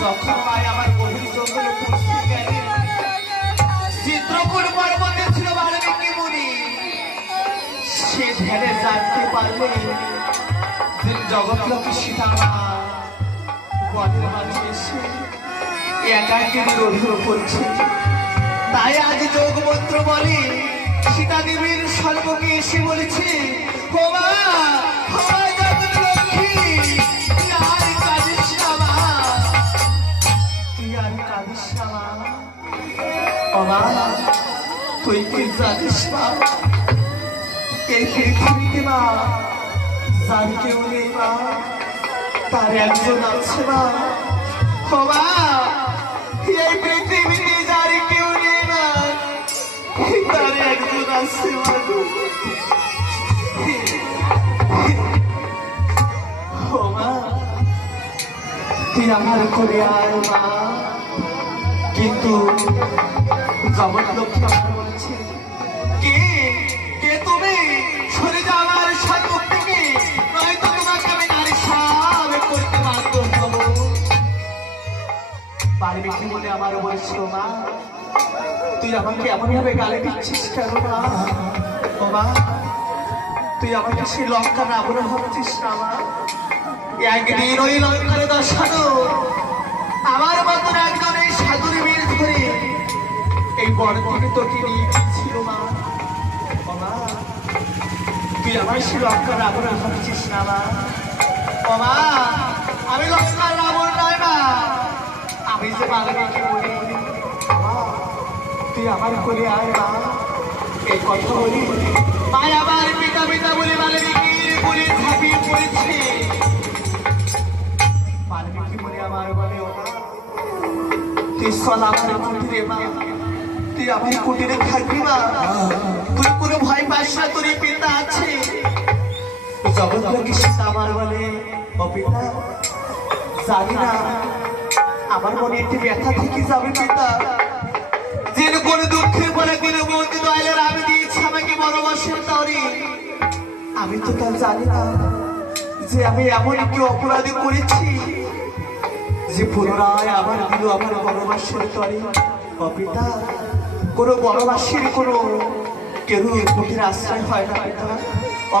যখন মায় আমার গভীর জঙ্গলে পৌঁছে গেলেন, চিত্রকূট পর্বতে ছিল বাল্মীকি মুনি। সে ধ্যানে জানতে পারলেন যে জগৎলক্ষ্মী সীতা মা বনের মাঝে এসে একাকিনী রোধন করছে। তাই আজ যোগ মন্ত্র বলে সীতা দেবীর সর্বকে এসে বলেছে, ও মা, তুই কি জানিস মা, এই পৃথিবীতে মা যার কেউ নেই মা, তার একজন আছে মা। ও মা, এই পৃথিবীতে যার কেউ নেই মা, তার একজন আছে মা। ও মা, তুই আমার করে আয় মা। কিন্তু জগৎলক্ষ্মী আমাকে বলছে, কে কে তুমি? সরে যাও আমার সম্মুখ থেকে, নয়তো তোমাকে আমি নারী সাবেক করতে বাধ্য হব। বাল্মীকি বলে আমারও বলছিল, মা তুই আমাকে এমন ভাবে গালি দিচ্ছিস কেন মা? ও মা, তুই আমাকে সে লঙ্কা না বলে ভাবছিস না মা? একদিন ওই লঙ্কারে দশানো আমার মতন একজন এই সাধুর বীর ধরে এই বন থেকে তোকে নিয়ে গিয়েছিল মা। তুই আমার সে লঙ্কার রাবণ ভাবছিস না মা? মা, আমি লঙ্কার রাবণ নয় মা, আমি যে বাল্মীকি বলি। তুই আমার কোলে আয় মা। এই কথা বলি মায় আমার পিতা পিতা বলে বাল্মীকির কোলে ঝাঁপিয়ে পড়েছে। বাল্মীকি বলে আমার বলে, ও মা তুই চল আমার কুটিরে মা, তুই আমার কুটিরে থাকবি মা, তুই কোনো ভয় পাস না, তোর পিতা আছে। জগৎলক্ষ্মী সীতা আমার বলে, ও পিতা জানি না আমার মনে একটি ব্যথা থেকে যাবে পিতা, যে কোন দুঃখের পরে কোনো বন্ধু দয়ালের আমি দিয়েছি আমাকে বড় বর্ষের তরে। আমি তো তা জানি না যে আমি এমন একটি অপরাধী করেছি যে পুনরায় আবার দিল আমার বনবাসের তরে। পিতা, কোন বনবাসীর কোন কেউ কুটির আশ্রয় হয় না পিতা।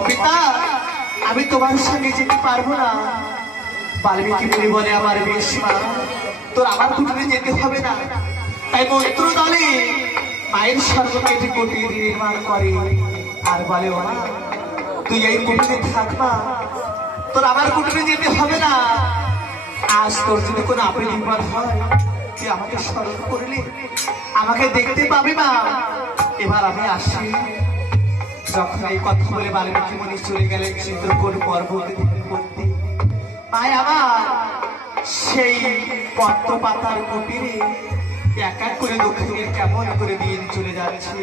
পিতা, আমি তোমার সঙ্গে যেতে পারবো না। বাল্মীকি মুনি বলে, আমার বেশ মা, তোর আমার কুটিরে যেতে হবে না। তাই মন্ত্র দলে মায়ের সর্বকেটি কুটির নির্মাণ করে আর বলে, ও মা তুই এই কুটিরে থাকবা, তোর আমার কুটিরে যেতে হবে না। আজ তোর যদি কোনো আপেল বিপদ হয়, তুই আমাকে স্মরণ করলে আমাকে দেখতে পাবি মা। এবার আমি আসি। যখন এই কথা বলে বাল্মীকি মুনি চলে গেলেন চিত্রকূট পর্বত করতে, মায় আমার সেই পদ্ম পাতার কুটিরে এক এক করে দক্ষিণের কেমন করে দিয়ে চলে যাচ্ছে।